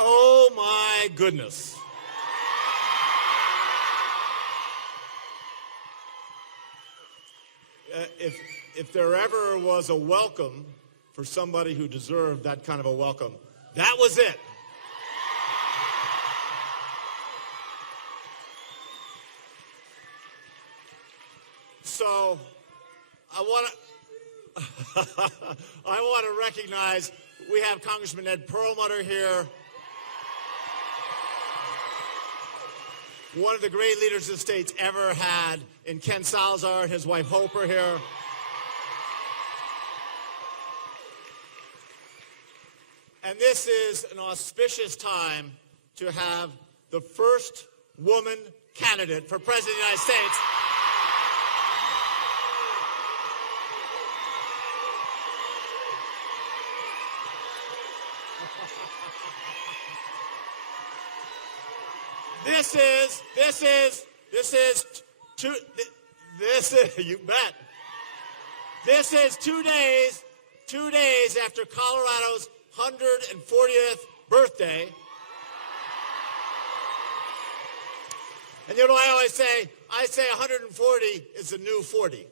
Oh my goodness. If there ever was a welcome for somebody who deserved that kind of a welcome, that was it. So I want to recognize we have Congressman Ed Perlmutter here, one of the great leaders the state's ever had, and Ken Salazar and his wife Hope are here. And this is an auspicious time to have the first woman candidate for President of the United States. You bet. This is 2 days after Colorado's 140th birthday. And you know what I always say? I say 140 is the new 40.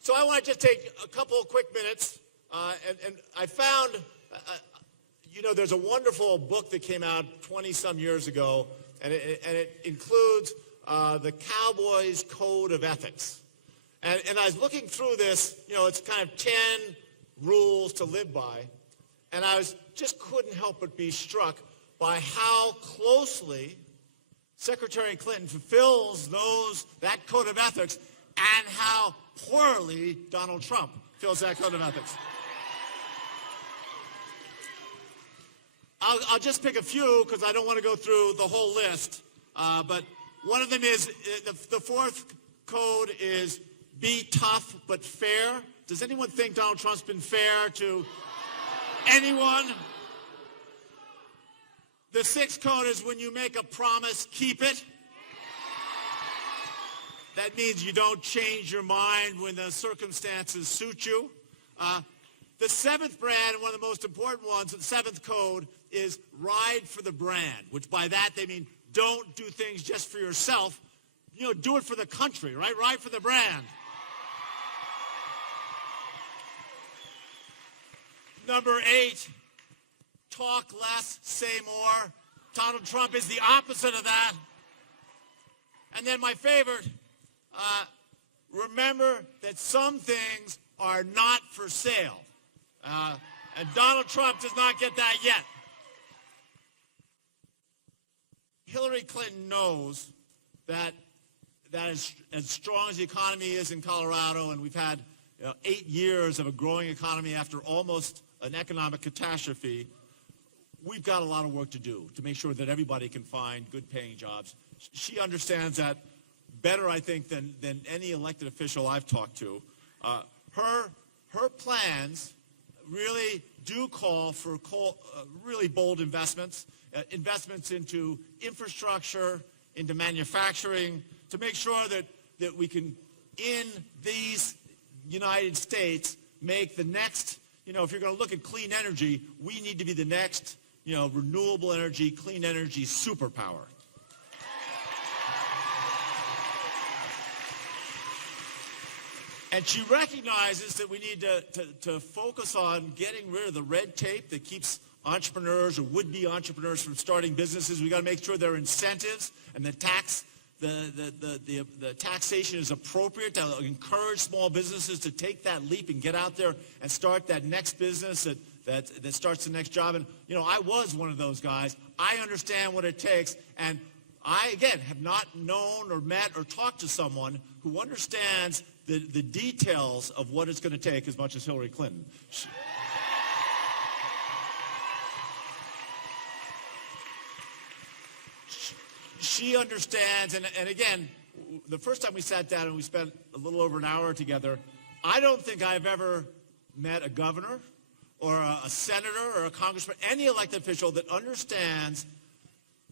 So I want to just take a couple of quick minutes. And I found, there's a wonderful book that came out 20-some years ago, and it includes the Cowboys Code of Ethics. And I was looking through this, it's kind of 10 rules to live by, and I just couldn't help but be struck by how closely Secretary Clinton fulfills that code of ethics and how poorly Donald Trump fulfills that code of ethics. I'll just pick a few because I don't want to go through the whole list, but one of them is, the fourth code is be tough but fair. Does anyone think Donald Trump's been fair to anyone? The sixth code is when you make a promise, keep it. That means you don't change your mind when the circumstances suit you. The seventh brand, one of the most important ones, the seventh code, is ride for the brand, which by that they mean don't do things just for yourself. Do it for the country, right? Ride for the brand. Number 8, talk less, say more. Donald Trump is the opposite of that. And then my favorite, remember that some things are not for sale. And Donald Trump does not get that yet. Hillary Clinton knows that as strong as the economy is in Colorado, and we've had 8 years of a growing economy after almost an economic catastrophe, we've got a lot of work to do to make sure that everybody can find good-paying jobs. She understands that better, I think, than any elected official I've talked to. Her plans really do call for really bold investments, investments into infrastructure, into manufacturing, to make sure that we can, in these United States, make the next, if you're going to look at clean energy, we need to be the next, renewable energy, clean energy superpower. And she recognizes that we need to focus on getting rid of the red tape that keeps entrepreneurs or would-be entrepreneurs from starting businesses. We've got to make sure there are incentives and the taxation is appropriate to encourage small businesses to take that leap and get out there and start that next business that starts the next job. And, I was one of those guys. I understand what it takes. And I, again, have not known or met or talked to someone who understands the details of what it's going to take as much as Hillary Clinton. She understands, and again, the first time we sat down and we spent a little over an hour together, I don't think I've ever met a governor or a senator or a congressman, any elected official that understands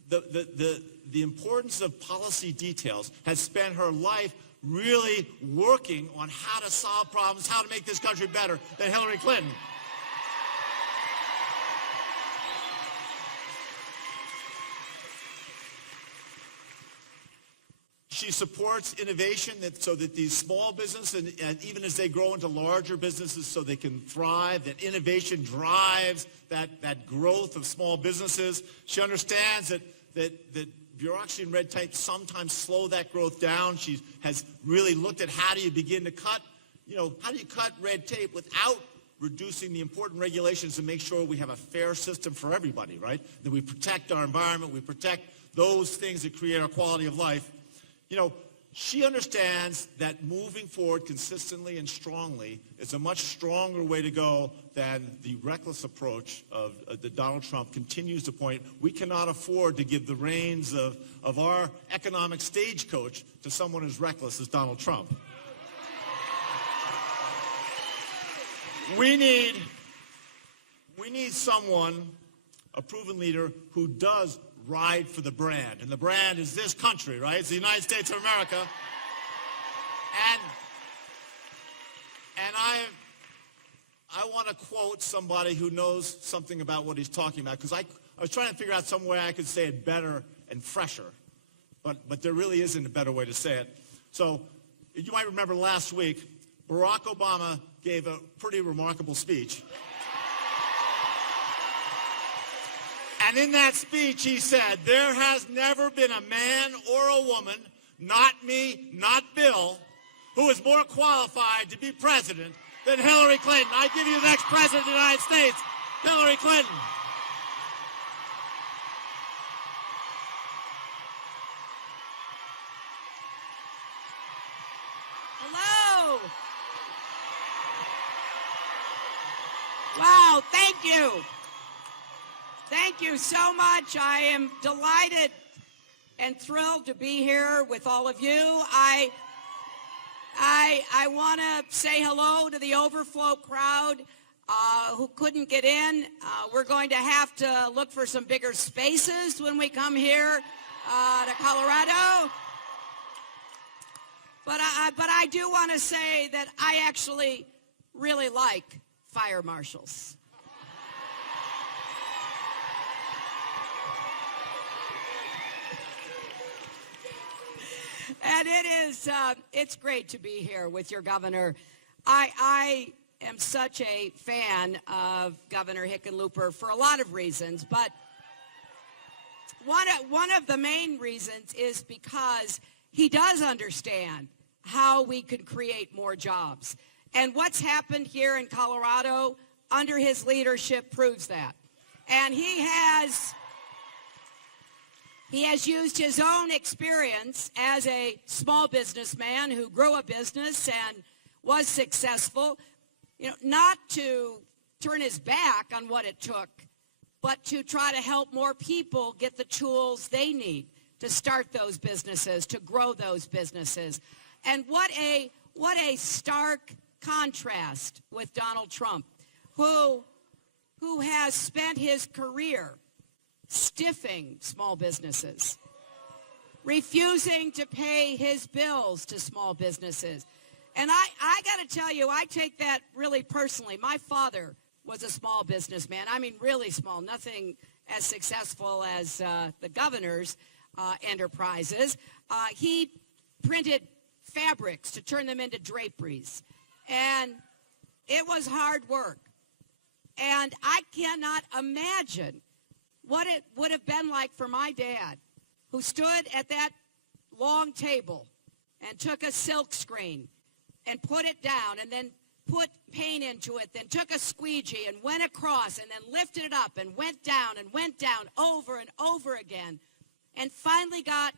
the importance of policy details, has spent her life really working on how to solve problems, how to make this country better than Hillary Clinton. She supports innovation so that these small businesses, and even as they grow into larger businesses so they can thrive, that innovation drives that growth of small businesses. She understands that bureaucracy and red tape sometimes slow that growth down. She has really looked at how do you begin to cut, how do you cut red tape without reducing the important regulations to make sure we have a fair system for everybody, right? That we protect our environment, we protect those things that create our quality of life. She understands that moving forward consistently and strongly is a much stronger way to go than the reckless approach of that Donald Trump continues to point. We cannot afford to give the reins of our economic stagecoach to someone as reckless as Donald Trump. We need someone, a proven leader, who does ride for the brand. And the brand is this country, right? It's the United States of America. And I want to quote somebody who knows something about what he's talking about, because I was trying to figure out some way I could say it better and fresher. But there really isn't a better way to say it. So you might remember last week, Barack Obama gave a pretty remarkable speech. And in that speech, he said, there has never been a man or a woman, not me, not Bill, who is more qualified to be president than Hillary Clinton. I give you the next president of the United States, Hillary Clinton. Hello. Wow, thank you. Thank you so much. I am delighted and thrilled to be here with all of you. I want to say hello to the overflow crowd who couldn't get in. We're going to have to look for some bigger spaces when we come here to Colorado. But I do want to say that I actually really like fire marshals. And it's great to be here with your governor. I am such a fan of Governor Hickenlooper for a lot of reasons, but one of the main reasons is because he does understand how we can create more jobs. And what's happened here in Colorado under his leadership proves that. And he has used his own experience as a small businessman who grew a business and was successful, not to turn his back on what it took, but to try to help more people get the tools they need to start those businesses, to grow those businesses. And what a stark contrast with Donald Trump, who has spent his career stiffing small businesses, refusing to pay his bills to small businesses. And I got to tell you, I take that really personally. My father was a small businessman. I mean, really small, nothing as successful as the governor's enterprises. He printed fabrics to turn them into draperies. And it was hard work. And I cannot imagine what it would have been like for my dad, who stood at that long table and took a silk screen and put it down and then put paint into it, then took a squeegee and went across and then lifted it up and went down over and over again, and finally got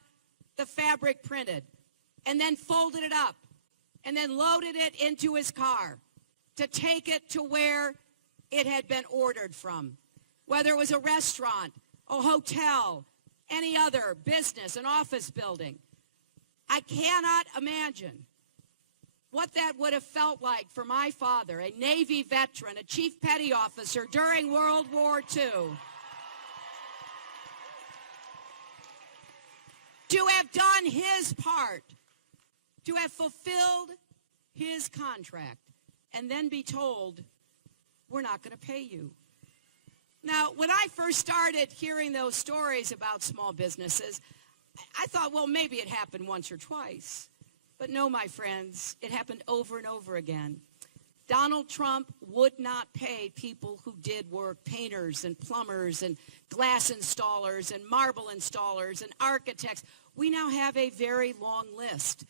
the fabric printed and then folded it up and then loaded it into his car to take it to where it had been ordered from. Whether it was a restaurant, a hotel, any other business, an office building. I cannot imagine what that would have felt like for my father, a Navy veteran, a chief petty officer during World War II, to have done his part, to have fulfilled his contract, and then be told, we're not going to pay you. Now, when I first started hearing those stories about small businesses, I thought, well, maybe it happened once or twice. But no, my friends, it happened over and over again. Donald Trump would not pay people who did work, painters and plumbers and glass installers and marble installers and architects. We now have a very long list.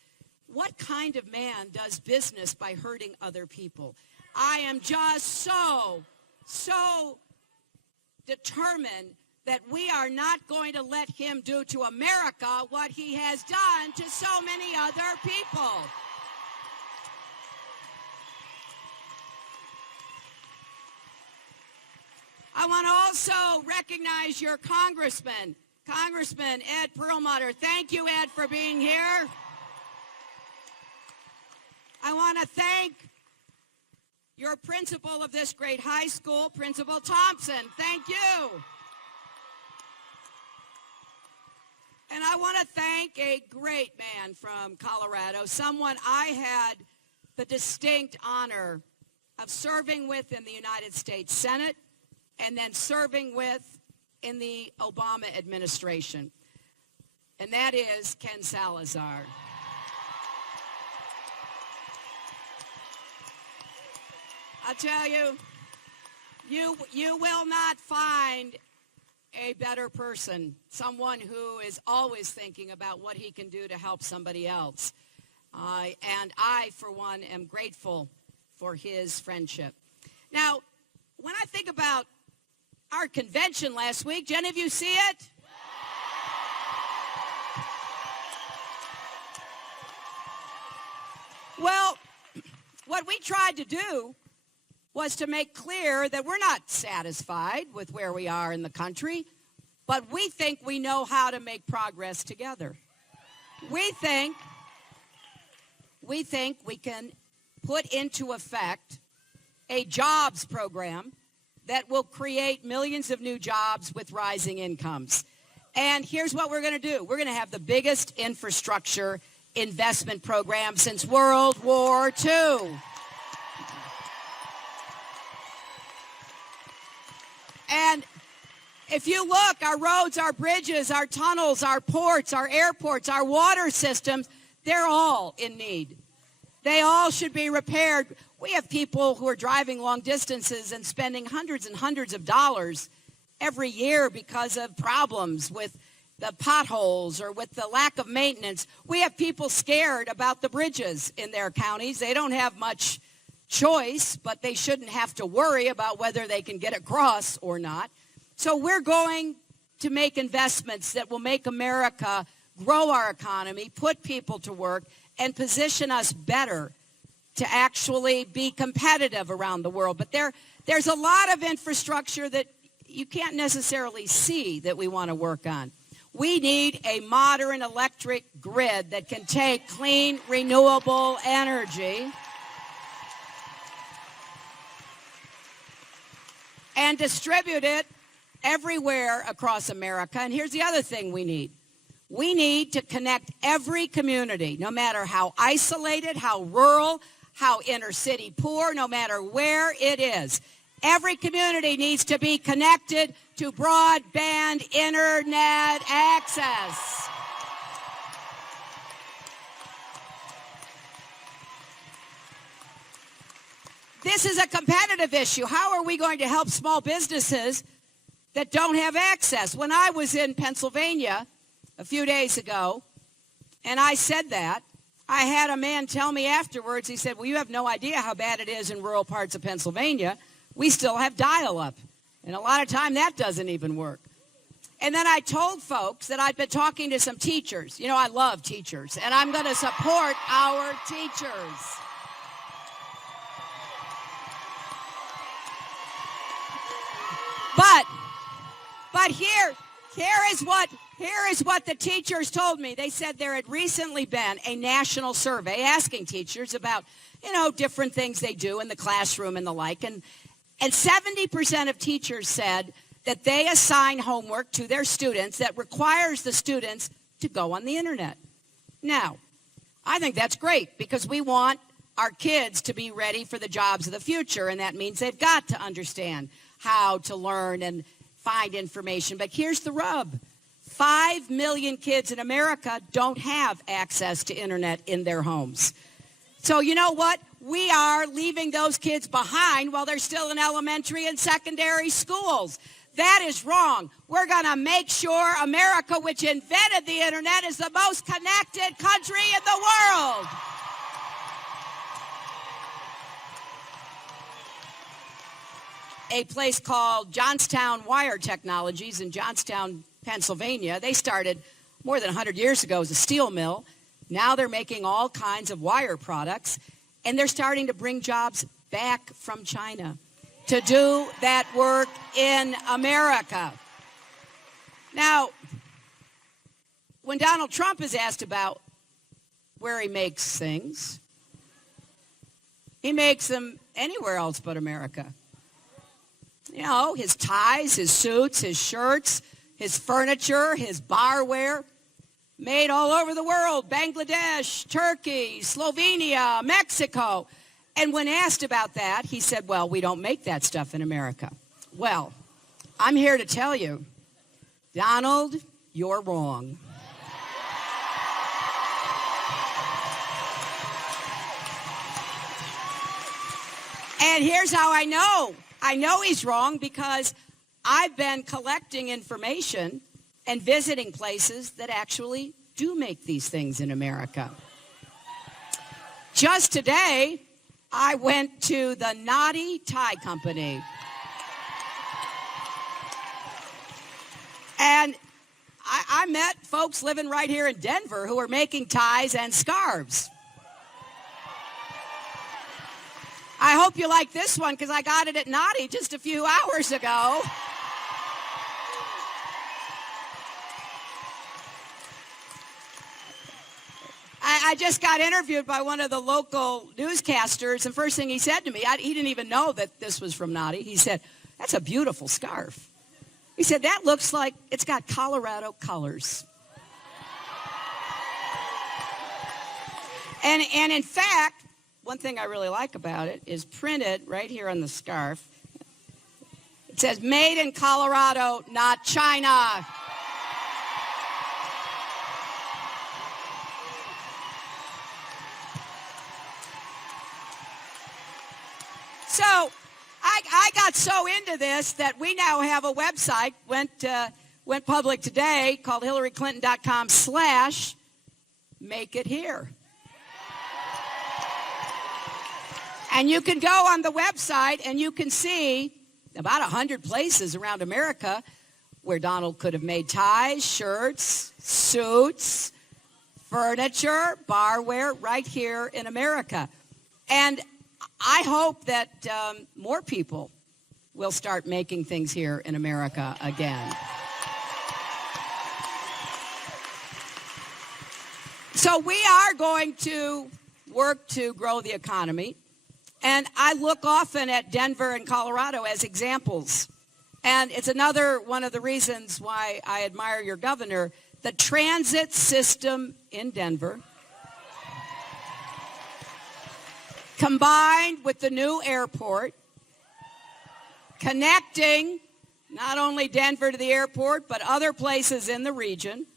What kind of man does business by hurting other people? I am just so determined that we are not going to let him do to America what he has done to so many other people. I want to also recognize your congressman, Congressman Ed Perlmutter. Thank you, Ed, for being here. I want to thank your principal of this great high school, Principal Thompson. Thank you. And I want to thank a great man from Colorado, someone I had the distinct honor of serving with in the United States Senate and then serving with in the Obama administration. And that is Ken Salazar. I'll tell you, you will not find a better person, someone who is always thinking about what he can do to help somebody else. And I, for one, am grateful for his friendship. Now, when I think about our convention last week, did any of you see it? Well, what we tried to do was to make clear that we're not satisfied with where we are in the country, but we think we know how to make progress together. We think we can put into effect a jobs program that will create millions of new jobs with rising incomes. And here's what we're going to do. We're going to have the biggest infrastructure investment program since World War II. And if you look, our roads, our bridges, our tunnels, our ports, our airports, our water systems, they're all in need. They all should be repaired. We have people who are driving long distances and spending hundreds and hundreds of dollars every year because of problems with the potholes or with the lack of maintenance. We have people scared about the bridges in their counties. They don't have much choice, but they shouldn't have to worry about whether they can get across or not. So we're going to make investments that will make America grow our economy, put people to work, and position us better to actually be competitive around the world. But there's a lot of infrastructure that you can't necessarily see that we want to work on. We need a modern electric grid that can take clean, renewable energy and distribute it everywhere across America. And here's the other thing we need. We need to connect every community, no matter how isolated, how rural, how inner city poor, no matter where it is. Every community needs to be connected to broadband internet access. This is a competitive issue. How are we going to help small businesses that don't have access? When I was in Pennsylvania a few days ago, and I said that, I had a man tell me afterwards, he said, well, you have no idea how bad it is in rural parts of Pennsylvania. We still have dial-up. And a lot of time that doesn't even work. And then I told folks that I'd been talking to some teachers. You know, I love teachers, and I'm going to support our teachers. But here is what the teachers told me. They said there had recently been a national survey asking teachers about, different things they do in the classroom and the like. And 70% of teachers said that they assign homework to their students that requires the students to go on the internet. Now, I think that's great because we want our kids to be ready for the jobs of the future, and that means they've got to understand how to learn and find information. But here's the rub. 5 million kids in America don't have access to internet in their homes. So you know what? We are leaving those kids behind while they're still in elementary and secondary schools. That is wrong. We're going to make sure America, which invented the internet, is the most connected country in the world. A place called Johnstown Wire Technologies in Johnstown, Pennsylvania. They started more than 100 years ago as a steel mill. Now they're making all kinds of wire products, and they're starting to bring jobs back from China to do that work in America. Now, when Donald Trump is asked about where he makes things, he makes them anywhere else but America. You know, his ties, his suits, his shirts, his furniture, his barware, made all over the world, Bangladesh, Turkey, Slovenia, Mexico. And when asked about that, he said, well, we don't make that stuff in America. Well, I'm here to tell you, Donald, you're wrong. And here's how I know. I know he's wrong because I've been collecting information and visiting places that actually do make these things in America. Just today, I went to the Naughty Tie Company. And I met folks living right here in Denver who are making ties and scarves. I hope you like this one because I got it at Naughty just a few hours ago. I just got interviewed by one of the local newscasters, and first thing he said to me, he didn't even know that this was from Naughty. He said, that's a beautiful scarf. He said, that looks like it's got Colorado colors. And in fact, one thing I really like about it is printed right here on the scarf. It says, made in Colorado, not China. So I got so into this that we now have a website, went public today, called hillaryclinton.com/make-it-here. And you can go on the website and you can see about 100 places around America where Donald could have made ties, shirts, suits, furniture, barware, right here in America. And I hope that more people will start making things here in America again. So we are going to work to grow the economy. And I look often at Denver and Colorado as examples. And it's another one of the reasons why I admire your governor. The transit system in Denver, combined with the new airport, connecting not only Denver to the airport, but other places in the region,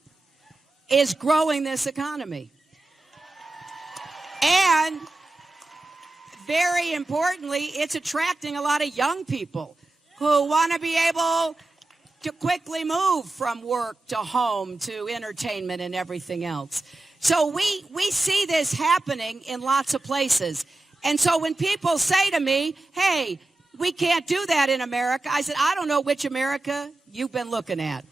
is growing this economy. And very importantly, it's attracting a lot of young people who want to be able to quickly move from work to home to entertainment and everything else. So we see this happening in lots of places. And so when people say to me, hey, we can't do that in America, I said, I don't know which America you've been looking at.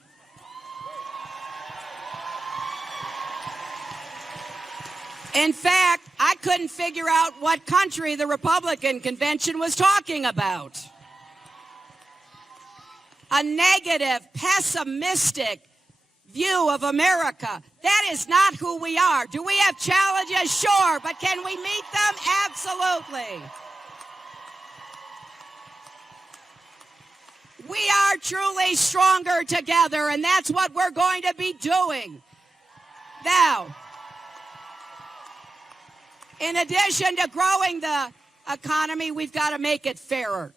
In fact, I couldn't figure out what country the Republican convention was talking about. A negative, pessimistic view of America. That is not who we are. Do we have challenges? Sure. But can we meet them? Absolutely. We are truly stronger together, and that's what we're going to be doing. Now, in addition to growing the economy, we've got to make it fairer.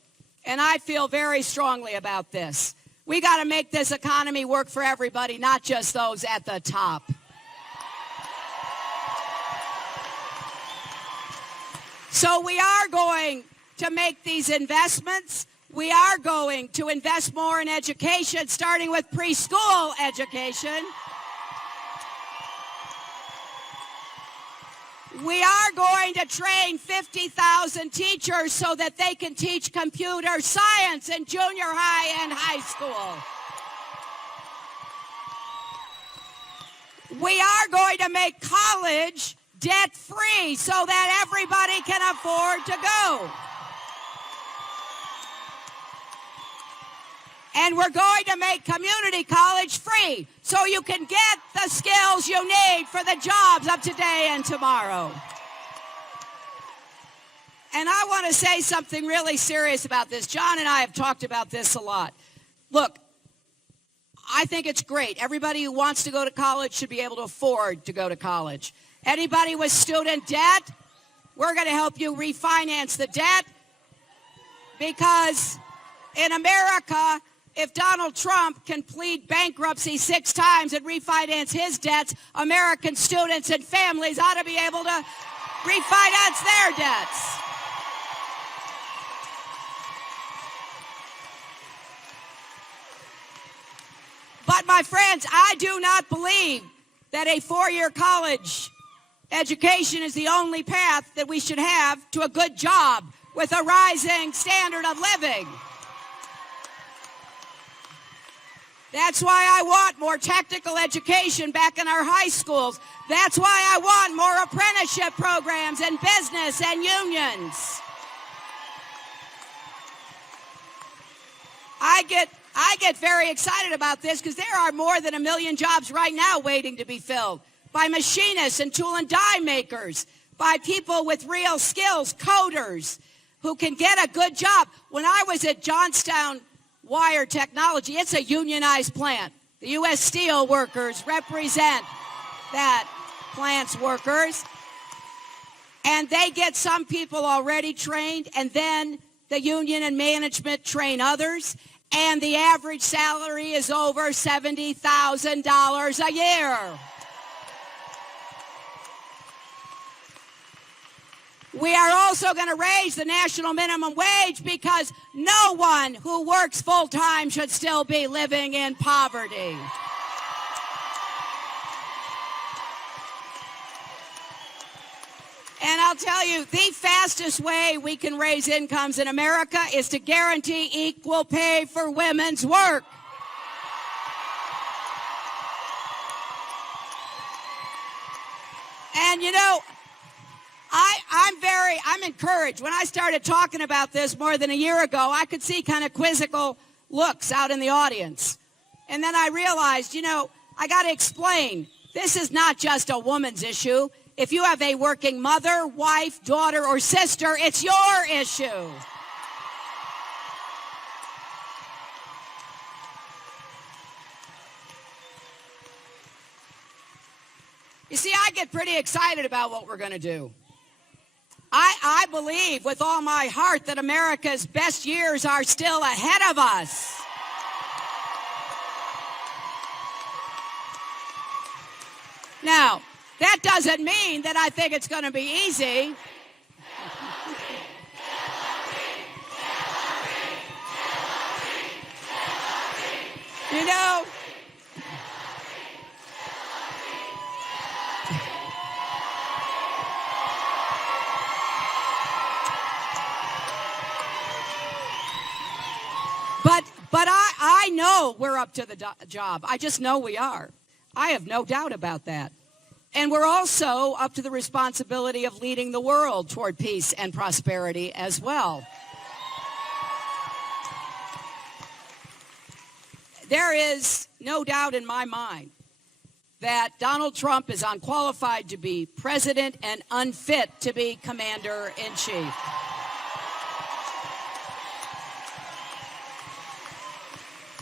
And I feel very strongly about this. We got to make this economy work for everybody, not just those at the top. So we are going to make these investments. We are going to invest more in education, starting with preschool education. We are going to train 50,000 teachers so that they can teach computer science in junior high and high school. We are going to make college debt-free so that everybody can afford to go. And we're going to make community college free so you can get the skills you need for the jobs of today and tomorrow. And I want to say something really serious about this. John and I have talked about this a lot. Look, I think it's great. Everybody who wants to go to college should be able to afford to go to college. Anybody with student debt, we're going to help you refinance the debt, because in America, if Donald Trump can plead bankruptcy 6 times and refinance his debts, American students and families ought to be able to refinance their debts. But my friends, I do not believe that a 4-year college education is the only path that we should have to a good job with a rising standard of living. That's why I want more technical education back in our high schools. That's why I want more apprenticeship programs and business and unions. I get very excited about this because there are more than 1 million jobs right now waiting to be filled by machinists and tool and die makers, by people with real skills, coders, who can get a good job. When I was at Johnstown Wire Technology, it's a unionized plant. The U.S. Steel workers represent that plant's workers. And they get some people already trained, and then the union and management train others. And the average salary is over $70,000 a year. We are also going to raise the national minimum wage because no one who works full-time should still be living in poverty. And I'll tell you, the fastest way we can raise incomes in America is to guarantee equal pay for women's work. And you know, I'm encouraged. When I started talking about this more than a year ago, I could see kind of quizzical looks out in the audience. And then I realized, you know, I got to explain, this is not just a woman's issue. If you have a working mother, wife, daughter, or sister, it's your issue. You see, I get pretty excited about what we're going to do. I believe with all my heart that America's best years are still ahead of us. Now, that doesn't mean that I think it's going to be easy. You know, but I know we're up to the job. I just know we are. I have no doubt about that. And we're also up to the responsibility of leading the world toward peace and prosperity as well. There is no doubt in my mind that Donald Trump is unqualified to be president and unfit to be commander-in-chief.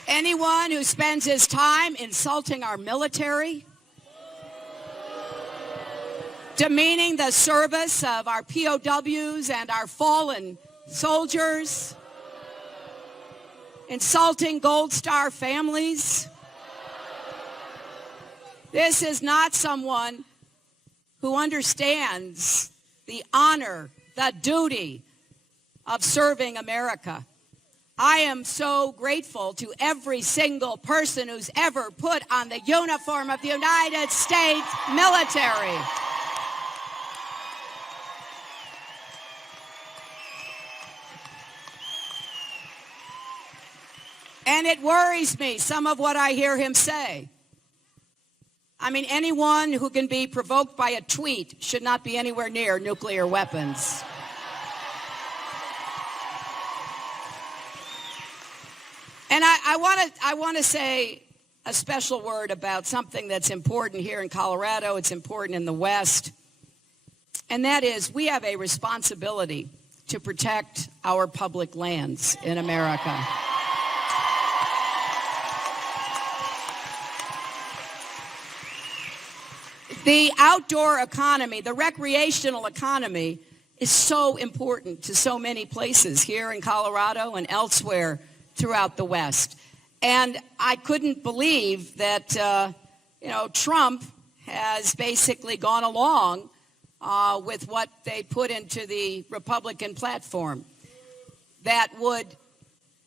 Anyone who spends his time insulting our military, demeaning the service of our POWs and our fallen soldiers, insulting Gold Star families. This is not someone who understands the honor, the duty of serving America. I am so grateful to every single person who's ever put on the uniform of the United States military. And it worries me, some of what I hear him say. I mean, anyone who can be provoked by a tweet should not be anywhere near nuclear weapons. And I want to say a special word about something that's important here in Colorado. It's important in the West. And that is, we have a responsibility to protect our public lands in America. The outdoor economy, the recreational economy, is so important to so many places here in Colorado and elsewhere throughout the West. And I couldn't believe that, Trump has basically gone along with what they put into the Republican platform that would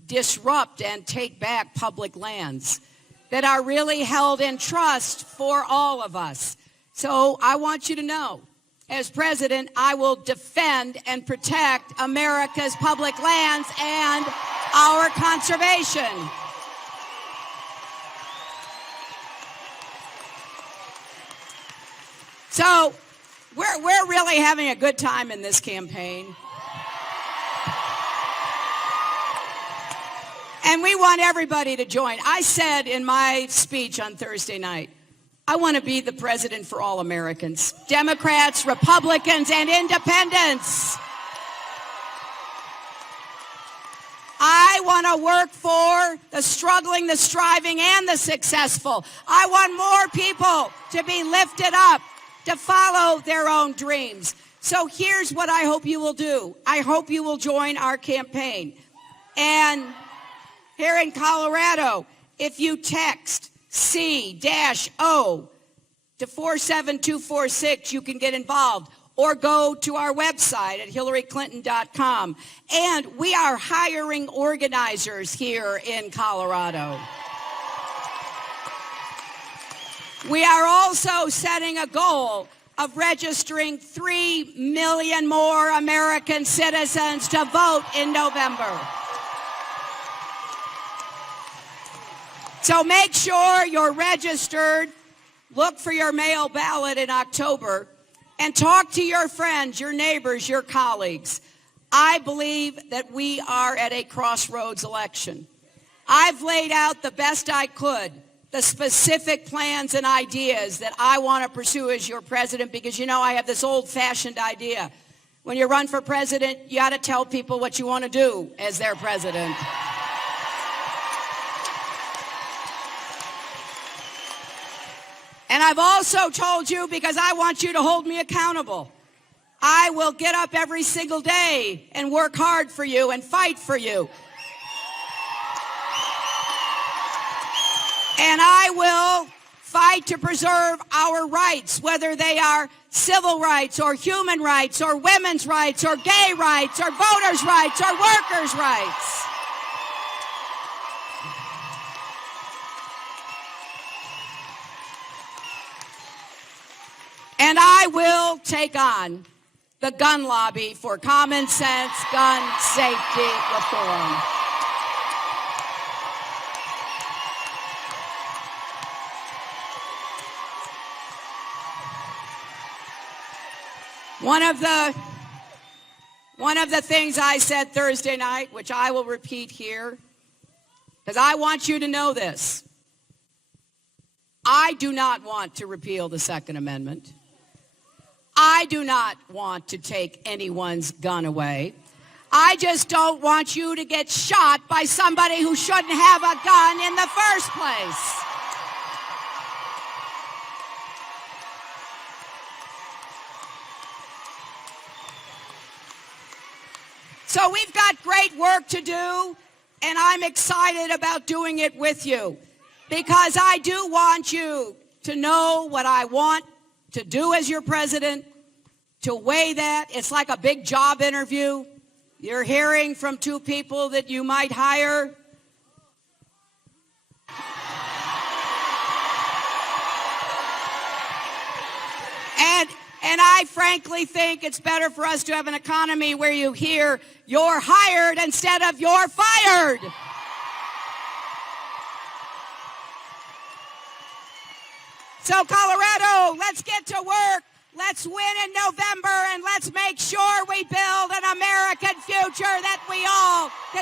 disrupt and take back public lands that are really held in trust for all of us. So I want you to know, as president, I will defend and protect America's public lands and our conservation. So we're really having a good time in this campaign. And we want everybody to join. I said in my speech on Thursday night, I want to be the president for all Americans, Democrats, Republicans, and independents. I want to work for the struggling, the striving, and the successful. I want more people to be lifted up, to follow their own dreams. So here's what I hope you will do. I hope you will join our campaign. And here in Colorado, if you text C-O to 47246, you can get involved. Or go to our website at hillaryclinton.com. And we are hiring organizers here in Colorado. We are also setting a goal of registering 3 million more American citizens to vote in November. So make sure you're registered. Look for your mail ballot in October. And talk to your friends, your neighbors, your colleagues. I believe that we are at a crossroads election. I've laid out the best I could, the specific plans and ideas that I want to pursue as your president, because, I have this old-fashioned idea. When you run for president, you got to tell people what you want to do as their president. And I've also told you, because I want you to hold me accountable, I will get up every single day and work hard for you and fight for you. And I will fight to preserve our rights, whether they are civil rights or human rights or women's rights or gay rights or voters' rights or workers' rights. And I will take on the gun lobby for common sense gun safety reform. One of the things I said Thursday night, which I will repeat here, because I want you to know this. I do not want to repeal the Second Amendment. I do not want to take anyone's gun away. I just don't want you to get shot by somebody who shouldn't have a gun in the first place. So we've got great work to do. And I'm excited about doing it with you because I do want you to know what I want to do as your president, to weigh that. It's like a big job interview. You're hearing from two people that you might hire. And I frankly think it's better for us to have an economy where you hear you're hired instead of you're fired. So Colorado, let's get to work. Let's win in November, and let's make sure we build an American future that we all can